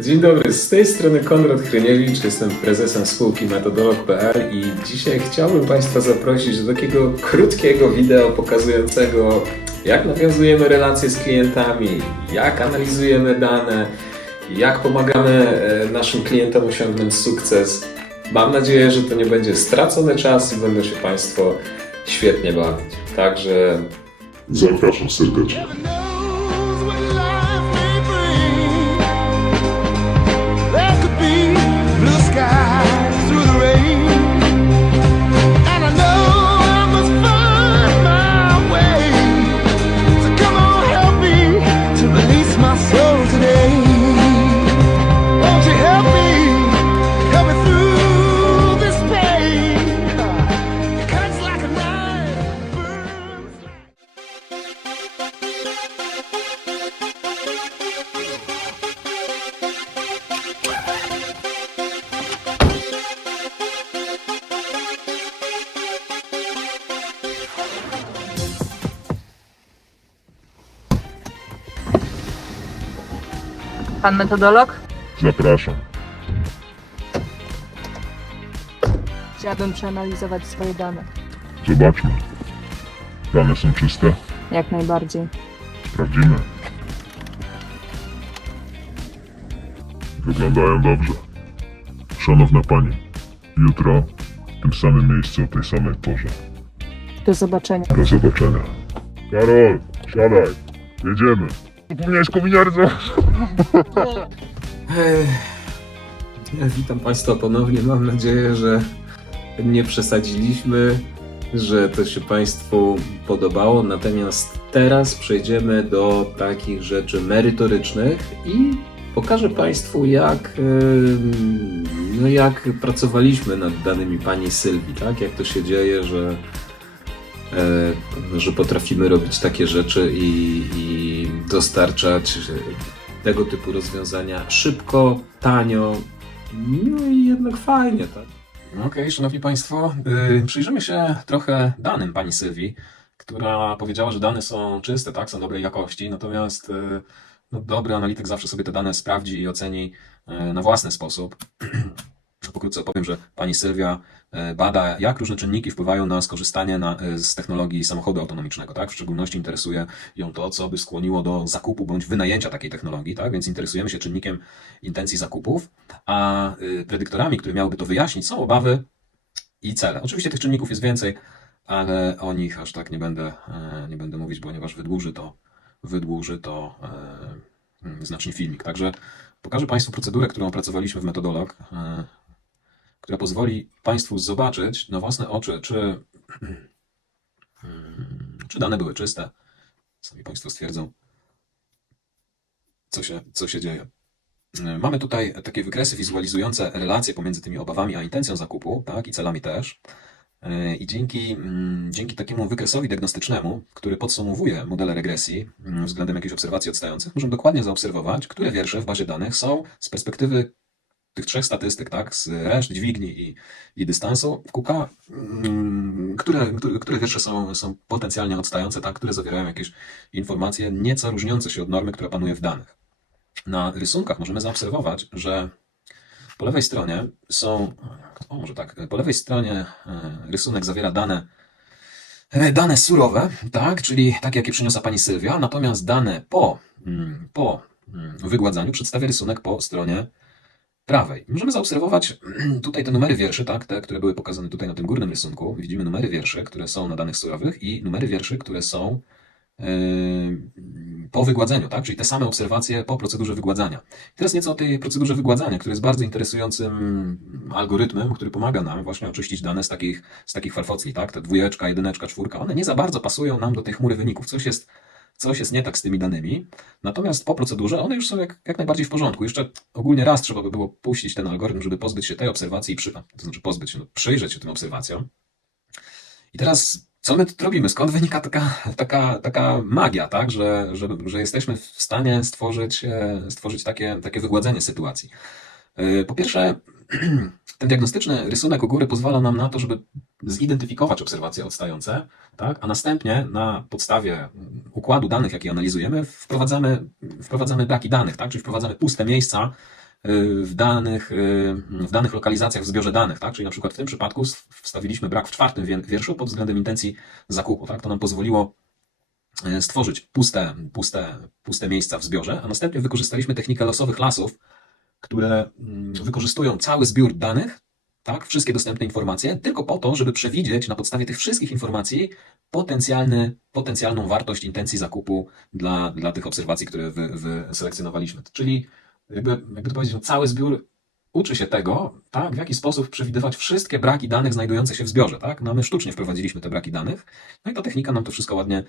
Dzień dobry, z tej strony Konrad Hryniewicz, jestem prezesem spółki Metodolog.pl i dzisiaj chciałbym Państwa zaprosić do takiego krótkiego wideo pokazującego jak nawiązujemy relacje z klientami, jak analizujemy dane, jak pomagamy e, naszym klientom osiągnąć sukces. Mam nadzieję, że to nie będzie stracony czas i będą się Państwo świetnie bawić. Także Zapraszam serdecznie. Pan metodolog? Zapraszam. Chciałabym przeanalizować swoje dane. Zobaczmy. Dane są czyste. Jak najbardziej. Sprawdzimy. Wyglądają dobrze. Szanowna Pani, jutro w tym samym miejscu o tej samej porze. Do zobaczenia. Do zobaczenia. Karol, siadaj. Jedziemy. Zapomniałeś kominiarza? Ech, Witam Państwa ponownie. Mam nadzieję, że nie przesadziliśmy, że to się Państwu podobało. Natomiast teraz przejdziemy do takich rzeczy merytorycznych i pokażę Państwu, jak, no jak pracowaliśmy nad danymi Pani Sylwii, tak? Jak to się dzieje, że, e, że potrafimy robić takie rzeczy i, i dostarczać tego typu rozwiązania szybko, tanio, no i jednak fajnie, tak? Okej, szanowni państwo, yy, przyjrzymy się trochę danym pani Sylwii, która powiedziała, że dane są czyste, tak, są dobrej jakości, natomiast yy, no, dobry analityk zawsze sobie te dane sprawdzi i oceni yy, na własny sposób. Pokrótce opowiem, że pani Sylwia e, bada, jak różne czynniki wpływają na skorzystanie na, e, z technologii samochodu autonomicznego. Tak? W szczególności interesuje ją to, co by skłoniło do zakupu bądź wynajęcia takiej technologii, tak? więc interesujemy się czynnikiem intencji zakupów, a y, predyktorami, które miałyby to wyjaśnić, są obawy i cele. Oczywiście tych czynników jest więcej, ale o nich aż tak nie będę, e, nie będę mówić, ponieważ wydłuży to, wydłuży to e, znacznie filmik. Także pokażę Państwu procedurę, którą opracowaliśmy w Metodolog, e, która pozwoli Państwu zobaczyć na własne oczy, czy, czy dane były czyste. Sami Państwo stwierdzą, co się, co się dzieje. Mamy tutaj takie wykresy wizualizujące relacje pomiędzy tymi obawami a intencją zakupu, tak, i celami też. I dzięki, dzięki takiemu wykresowi diagnostycznemu, który podsumowuje modele regresji mm, względem jakiejś obserwacji odstających, możemy dokładnie zaobserwować, które wiersze w bazie danych są z perspektywy tych trzech statystyk, tak, z reszt, dźwigni i, i dystansu. QK, mm, które, które, które wiersze są, są potencjalnie odstające, tak, które zawierają jakieś informacje nieco różniące się od normy, która panuje w danych. Na rysunkach możemy zaobserwować, że po lewej stronie są, o może tak, po lewej stronie e, rysunek zawiera dane, e, dane surowe, tak, czyli takie, jakie przyniosła pani Sylwia, natomiast dane po, mm, po mm, wygładzaniu przedstawia rysunek po stronie prawej. Możemy zaobserwować tutaj te numery wierszy, tak, te, które były pokazane tutaj na tym górnym rysunku. Widzimy numery wierszy, które są na danych surowych i numery wierszy, które są po wygładzeniu, tak? czyli te same obserwacje po procedurze wygładzania. Teraz nieco o tej procedurze wygładzania, która jest bardzo interesującym algorytmem, który pomaga nam właśnie oczyścić dane z takich, z takich farfocli, tak? te dwójeczka, jedyneczka, czwórka, one nie za bardzo pasują nam do tej chmury wyników. Coś jest, coś jest nie tak z tymi danymi, natomiast po procedurze one już są jak, jak najbardziej w porządku. Jeszcze ogólnie raz trzeba by było puścić ten algorytm, żeby pozbyć się tej obserwacji i przy, to znaczy pozbyć się, no, przyjrzeć się tym obserwacjom. I teraz co my tu robimy? Skąd wynika taka, taka, taka magia, tak? że, że, że jesteśmy w stanie stworzyć, e, stworzyć takie, takie wygładzenie sytuacji? E, Po pierwsze, ten diagnostyczny rysunek u góry pozwala nam na to, żeby zidentyfikować obserwacje odstające, tak? a następnie na podstawie układu danych, jaki analizujemy, wprowadzamy, wprowadzamy braki danych, tak? czyli wprowadzamy puste miejsca y, w danych, y, w danych lokalizacjach w zbiorze danych, tak? czyli na przykład w tym przypadku wstawiliśmy brak w czwartym wie- wierszu pod względem intencji zakupu. Tak? To nam pozwoliło e, stworzyć puste, puste, puste miejsca w zbiorze, a następnie wykorzystaliśmy technikę losowych lasów, które mm, wykorzystują cały zbiór danych, tak, wszystkie dostępne informacje, tylko po to, żeby przewidzieć na podstawie tych wszystkich informacji potencjalny, potencjalną wartość intencji zakupu dla, dla tych obserwacji, które wy, wyselekcjonowaliśmy. Czyli jakby, jakby to powiedzieć, no, cały zbiór uczy się tego, tak, w jaki sposób przewidywać wszystkie braki danych znajdujące się w zbiorze. Tak? No, my sztucznie wprowadziliśmy te braki danych, no i ta technika nam to wszystko ładnie,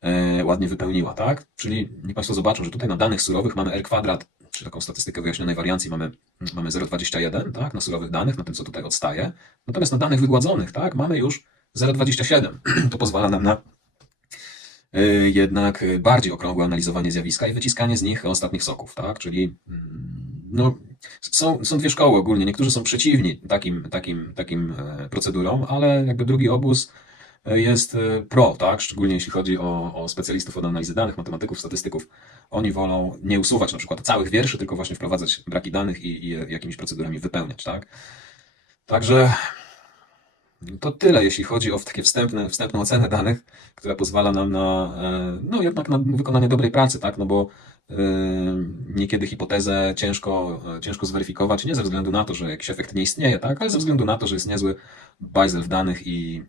e, ładnie wypełniła. Tak? Czyli niech Państwo zobaczą, że tutaj na danych surowych mamy R kwadrat, czy taką statystykę wyjaśnionej wariancji mamy, mamy 0,21 tak? na surowych danych, na tym, co tutaj odstaje. Natomiast na danych wygładzonych tak? mamy już 0,27. To pozwala nam na y, jednak bardziej okrągłe analizowanie zjawiska i wyciskanie z nich ostatnich soków, tak? Czyli mm, no, są, są dwie szkoły ogólnie. Niektórzy są przeciwni takim, takim, takim e, procedurom, ale jakby drugi obóz jest e, pro, tak? Szczególnie jeśli chodzi o, o specjalistów od analizy danych, matematyków, statystyków. Oni wolą nie usuwać na przykład całych wierszy, tylko właśnie wprowadzać braki danych i, i jakimiś procedurami wypełniać, tak? Także to tyle, jeśli chodzi o takie wstępne, wstępną ocenę danych, która pozwala nam na, e, no jednak na wykonanie dobrej pracy, tak, no bo niekiedy hipotezę ciężko, e, ciężko zweryfikować, nie ze względu na to, że jakiś efekt nie istnieje, tak, ale ze względu na to, że jest niezły bajzel w danych i,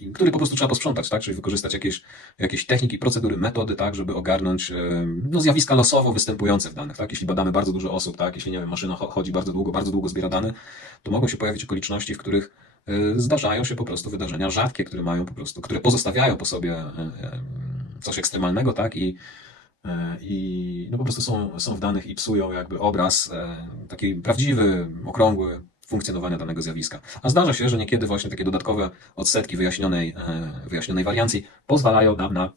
i który po prostu trzeba posprzątać, tak, czyli wykorzystać jakieś, jakieś techniki, procedury, metody, tak, żeby ogarnąć e, no, zjawiska losowo występujące w danych, tak, jeśli badamy bardzo dużo osób, tak, jeśli, nie wiem, maszyna cho- chodzi bardzo długo, bardzo długo zbiera dane, to mogą się pojawić okoliczności, w których y, zdarzają się po prostu wydarzenia rzadkie, które mają po prostu, które pozostawiają po sobie coś ekstremalnego, tak? I, i no po prostu są, są w danych i psują jakby obraz y, taki prawdziwy, okrągły funkcjonowania danego zjawiska. A zdarza się, że niekiedy właśnie takie dodatkowe odsetki wyjaśnionej, y, wyjaśnionej wariancji pozwalają nam na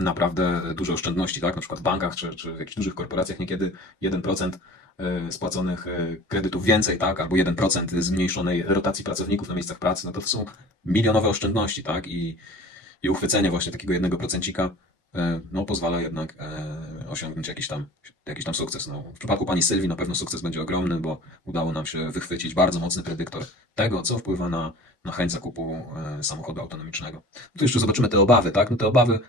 naprawdę duże oszczędności, tak? Na przykład w bankach czy, czy w jakichś dużych korporacjach niekiedy 1% e, spłaconych e, kredytów więcej, tak? Albo 1% zmniejszonej rotacji pracowników na miejscach pracy, no to, to są milionowe oszczędności, tak? I, i uchwycenie właśnie takiego jednego procencika e, no, pozwala jednak e, osiągnąć jakiś tam, jakiś tam sukces. No, w przypadku pani Sylwii na pewno sukces będzie ogromny, bo udało nam się wychwycić bardzo mocny predyktor tego, co wpływa na, na chęć zakupu e, samochodu autonomicznego. Tu jeszcze zobaczymy te obawy, tak? No te obawy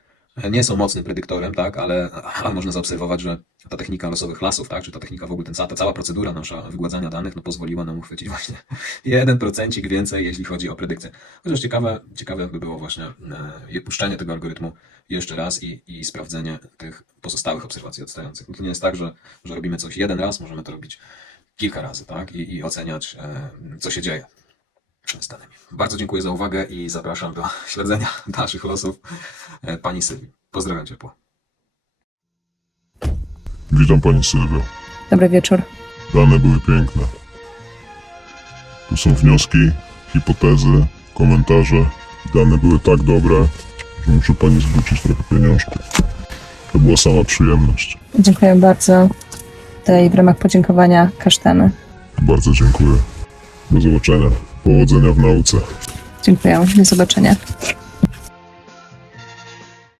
nie są mocnym predyktorem, tak, ale, ale można zaobserwować, że ta technika losowych lasów, tak, czy ta technika w ogóle, ten, ta cała procedura nasza wygładzania danych, no pozwoliła nam uchwycić właśnie jeden procencik więcej, jeśli chodzi o predykcję. Chociaż ciekawe, ciekawe by było właśnie e, puszczenie tego algorytmu jeszcze raz i, i sprawdzenie tych pozostałych obserwacji odstających. No to nie jest tak, że, że robimy coś jeden raz, możemy to robić kilka razy, tak, i, i oceniać, e, co się dzieje z danymi. Bardzo dziękuję za uwagę i zapraszam do śledzenia dalszych losów e, pani Sylwii. Pozdrawiam ciepło. Witam pani Sylwio. Dobry wieczór. Dane były piękne. Tu są wnioski, hipotezy, komentarze. Dane były tak dobre, że muszę pani zwrócić trochę pieniążków. To była sama przyjemność. Dziękuję bardzo. Tutaj w ramach podziękowania kasztany. Bardzo dziękuję. Do zobaczenia. Powodzenia w nauce. Dziękuję. Do zobaczenia.